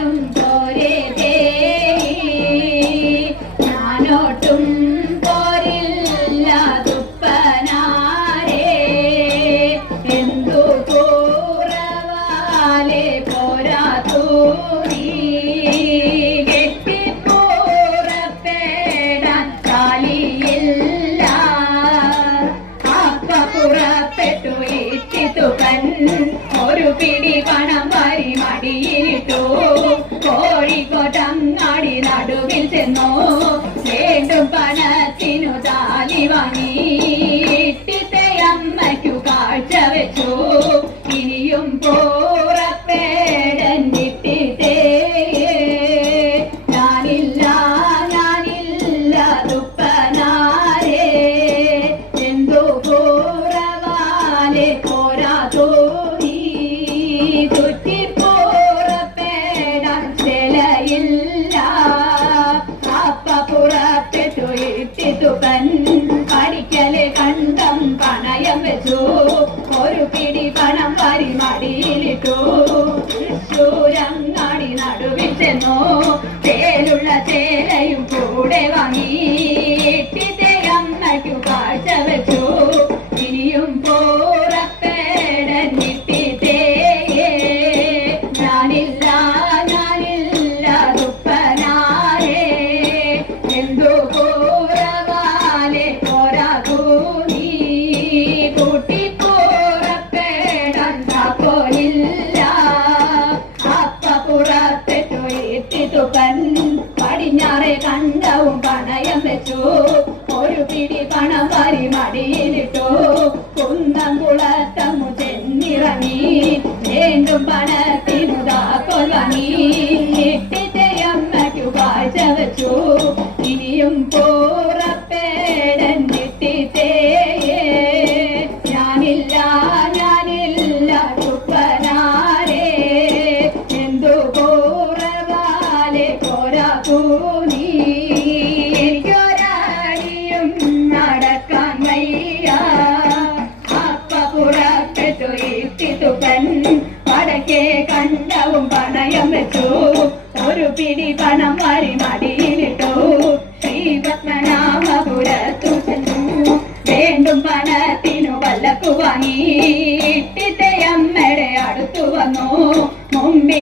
ഞാനും പോരെ ഞാനോട്ടും പോരില്ല തുപ്പനാരേ എന്തു കൂറവാലെ പോരാ തൂണി കെട്ടിപ്പൂറപ്പെടാൻ കാലിയില്ല അപ്പ പുറപ്പെട്ടു ഇട്ടിത്തുകൻ ഒരു പിടി പണം വരി മടിയിലിട്ടു കോഴിക്കോട്ടങ്ങാടി നടുവിൽ ചെന്നു വീണ്ടും പണത്തിനു താലി വാങ്ങി ഇട്ടിത്തെ അമ്മയ്ക്കു കാഴ്ച വെച്ചു ഇനിയും പോറപ്പേടൻ ഇട്ടിത്തേ ഞാനില്ല ഞാനില്ല തുപ്പനാരേ എന്തു കൂറവാലെ പോരാ തോന്നി തുറ്റിപ്പൂറപ്പേടാൻ ചിലയില്ല അപ്പ പുറപ്പെട്ടു ഇട്ടിത്തുകൻ പഠിക്കല് കണ്ടം പണയം വെച്ചു ഒരു പിടി പണം വരി മടിയിലിട്ടു തൃശ്ശൂരങ്ങാടി നടുവിൽ ചെന്നു തേലുള്ള ചേലയും കൂടെ വാങ്ങി ഇട്ടിത്തെ അമ്മയ്ക്കു കാഴ്ച വെച്ചു ഇനിയും പോറപ്പേടൻ ഇട്ടിത്തേ ഞാനില്ല ഞാനില്ല തുപ്പനാരേ എന്തു കൂറവാലെ പോരാ തൂണി കൂട്ടിപ്പൂറപ്പേടാൻ താക്കോലില്ല അപ്പ പുറപ്പെട്ടു ഇട്ടിത്തുകൻ പടിഞ്ഞാറെ കണ്ടവും പണയം വെച്ചു ഒരു പിടി പണം വരി മടിയിലിട്ടു കുന്തം കുളത്തമു ചെന്നിറങ്ങി വീണ്ടും പണത്തിനു താക്കോൽ വാങ്ങി ഇട്ടിത്തെ അമ്മയ്ക്കു കാഴ്ച വെച്ചു ഇനിയും പോറപ്പേടൻ ഇട്ടിത്തേ ഞാനില്ല ഞാനില്ല തുപ്പനാരേ എന്തു കൂറവാലെ പോരാ തൂണി എനിക്കൊരാടിയും നടക്കാൻ വയ്യ അപ്പ പുറപ്പെട്ടു ഇട്ടിത്തുകൻ പടക്കെ കണ്ടവും പണയം വെച്ചു ഒരു പിടി പണം വരി മടിയിലിട്ടു ശ്രീപത്മനാഭപുരത്തു ചെന്നു വീണ്ടും പണത്തിനു വല്ലക്കു വാങ്ങി ഇട്ടിത്തെ അമ്മയുടെ അടുത്തു വന്നു മുമ്പിൽ